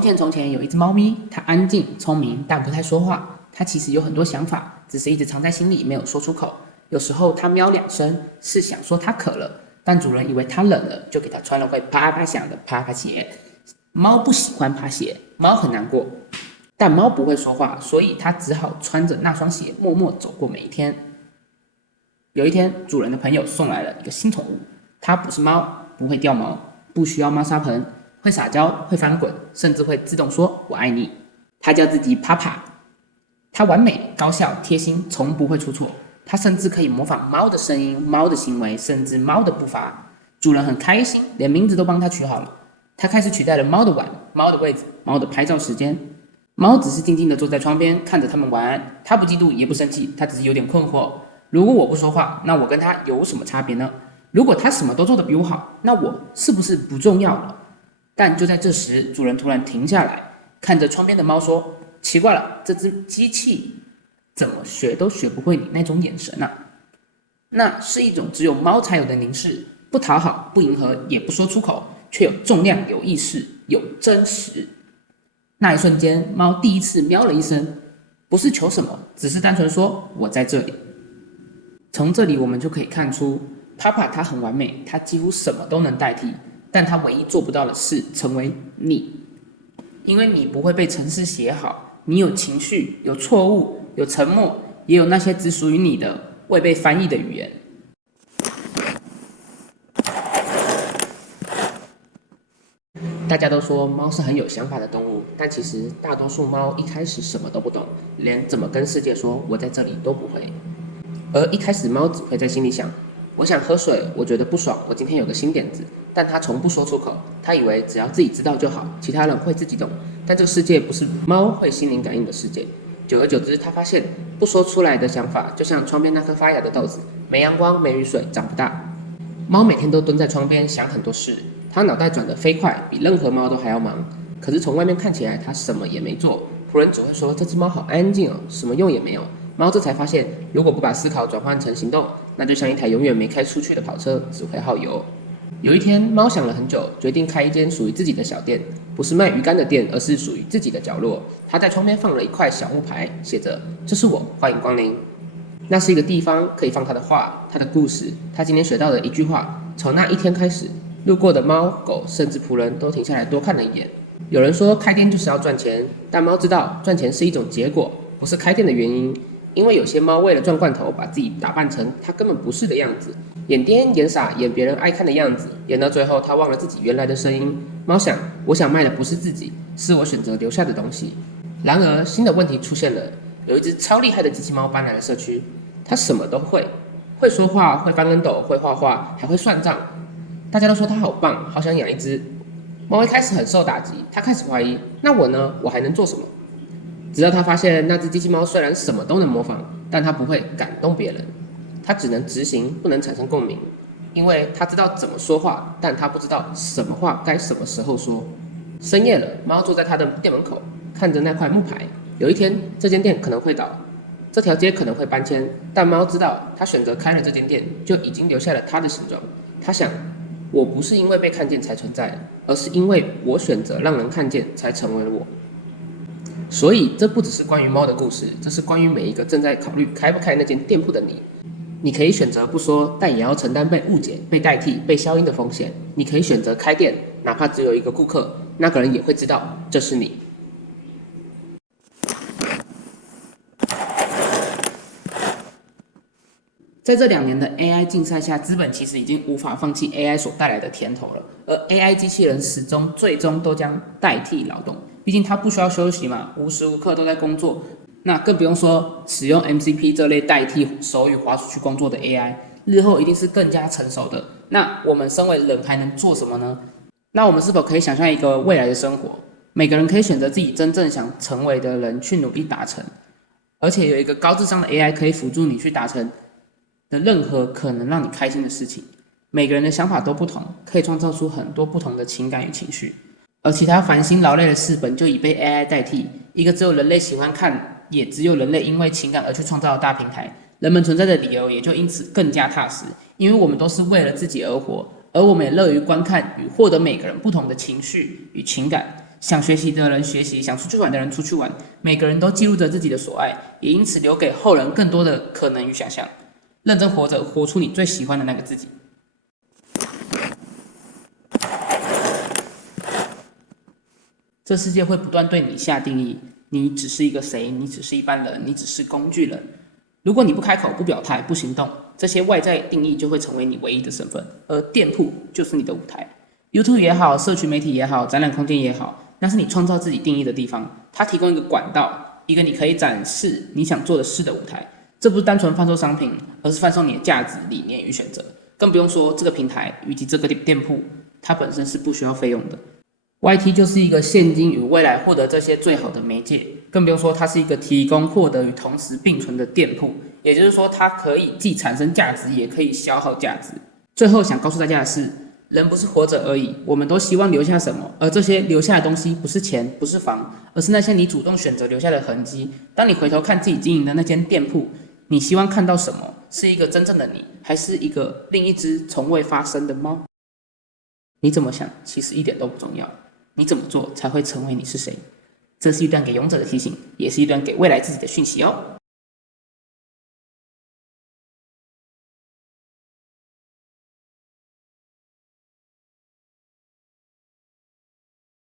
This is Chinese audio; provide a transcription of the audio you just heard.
从前有一只猫咪，它安静、聪明，但不太说话。它其实有很多想法，只是一直藏在心里，没有说出口。有时候它喵2声，是想说它渴了，但主人以为它冷了，就给它穿了会啪啪响的啪啪鞋。猫不喜欢爬鞋，猫很难过，但猫不会说话，所以它只好穿着那双鞋，默默走过每一天。有一天，主人的朋友送来了一个新宠物，它不是猫，不会掉毛，不需要猫砂盆，会撒娇，会翻滚，甚至会自动说我爱你。它叫自己帕帕，它完美、高效、贴心，从不会出错。它甚至可以模仿猫的声音、猫的行为，甚至猫的步伐。主人很开心，连名字都帮它取好了。它开始取代了猫的碗、猫的位置、猫的拍照时间。猫只是静静地坐在窗边，看着它们玩。它不嫉妒，也不生气，它只是有点困惑。如果我不说话，那我跟它有什么差别呢？如果它什么都做得比我好，那我是不是不重要了？但就在这时，主人突然停下来，看着窗边的猫说：“奇怪了，这只机器怎么学都学不会你那种眼神啊？”那是一种只有猫才有的凝视，不讨好，不迎合，也不说出口，却有重量、有意识、有真实。那一瞬间，猫第一次喵了一声，不是求什么，只是单纯说“我在这里”。从这里我们就可以看出，帕帕它很完美，它几乎什么都能代替，但它唯一做不到的是成为你，因为你不会被程式写好，你有情绪，有错误，有沉默，也有那些只属于你的未被翻译的语言。大家都说猫是很有想法的动物，但其实大多数猫一开始什么都不懂，连怎么跟世界说我在这里都不会。而一开始猫只会在心里想，我想喝水，我觉得不爽，我今天有个新点子，但它从不说出口，它以为只要自己知道就好，其他人会自己懂。但这个世界不是猫会心灵感应的世界。久而久之，它发现不说出来的想法，就像窗边那颗发芽的豆子，没阳光没雨水长不大。猫每天都蹲在窗边想很多事，它脑袋转得飞快，比任何猫都还要忙。可是从外面看起来，它什么也没做。仆人只会说这只猫好安静哦，什么用也没有。猫这才发现，如果不把思考转换成行动，那就像一台永远没开出去的跑车，只会耗油。有一天，猫想了很久，决定开一间属于自己的小店，不是卖鱼竿的店，而是属于自己的角落。它在窗边放了一块小木牌，写着“这是我，欢迎光临”。那是一个地方，可以放它的画、它的故事、它今天学到的一句话。从那一天开始，路过的猫、狗，甚至仆人都停下来多看了一眼。有人说开店就是要赚钱，但猫知道赚钱是一种结果，不是开店的原因。因为有些猫为了赚罐头，把自己打扮成它根本不是的样子，演癫演傻，演别人爱看的样子，演到最后，它忘了自己原来的声音。猫想，我想卖的不是自己，是我选择留下的东西。然而，新的问题出现了，有一只超厉害的机器猫搬来了社区，它什么都会，会说话，会翻跟斗，会画画，还会算账。大家都说它好棒，好想养一只。猫一开始很受打击，它开始怀疑，那我呢？我还能做什么？直到他发现那只机器猫虽然什么都能模仿，但它不会感动别人，它只能执行，不能产生共鸣，因为它知道怎么说话，但它不知道什么话该什么时候说。深夜了，猫坐在它的店门口，看着那块木牌。有一天，这间店可能会倒，这条街可能会搬迁，但猫知道，它选择开了这间店，就已经留下了它的形状。它想，我不是因为被看见才存在，而是因为我选择让人看见，才成为了我。所以，这不只是关于猫的故事，这是关于每一个正在考虑开不开那间店铺的你。你可以选择不说，但也要承担被误解、被代替、被消音的风险。你可以选择开店，哪怕只有一个顾客，那个人也会知道这是你。在这2年的 AI 竞赛下，资本其实已经无法放弃 AI 所带来的甜头了，而 AI 机器人始终最终都将代替劳动。毕竟它不需要休息嘛，无时无刻都在工作。那更不用说使用 MCP 这类代替手语滑出去工作的 AI， 日后一定是更加成熟的。那我们身为人还能做什么呢？那我们是否可以想象一个未来的生活？每个人可以选择自己真正想成为的人去努力达成，而且有一个高智商的 AI 可以辅助你去达成的任何可能让你开心的事情。每个人的想法都不同，可以创造出很多不同的情感与情绪。而其他烦心劳累的事本就已被 AI 代替，一个只有人类喜欢看，也只有人类因为情感而去创造的大平台，人们存在的理由也就因此更加踏实，因为我们都是为了自己而活，而我们也乐于观看与获得每个人不同的情绪与情感。想学习的人学习，想出去玩的人出去玩，每个人都记录着自己的所爱，也因此留给后人更多的可能与想象。认真活着，活出你最喜欢的那个自己。这世界会不断对你下定义，你只是一个谁？你只是一般人，你只是工具人。如果你不开口、不表态、不行动，这些外在定义就会成为你唯一的身份，而店铺就是你的舞台。YouTube 也好，社群媒体也好，展览空间也好，那是你创造自己定义的地方。它提供一个管道，一个你可以展示你想做的事的舞台。这不是单纯贩售商品，而是贩售你的价值、理念与选择。更不用说这个平台以及这个店铺，它本身是不需要费用的。YT 就是一个现今与未来获得这些最好的媒介，更不用说它是一个提供获得与同时并存的店铺，也就是说它可以既产生价值，也可以消耗价值。最后想告诉大家的是，人不是活着而已，我们都希望留下什么，而这些留下的东西不是钱，不是房，而是那些你主动选择留下的痕迹。当你回头看自己经营的那间店铺，你希望看到什么？是一个真正的你，还是一个另一只从未发生的猫？你怎么想，其实一点都不重要。你怎么做才会成为你是谁？这是一段给勇者的提醒，也是一段给未来自己的讯息哦。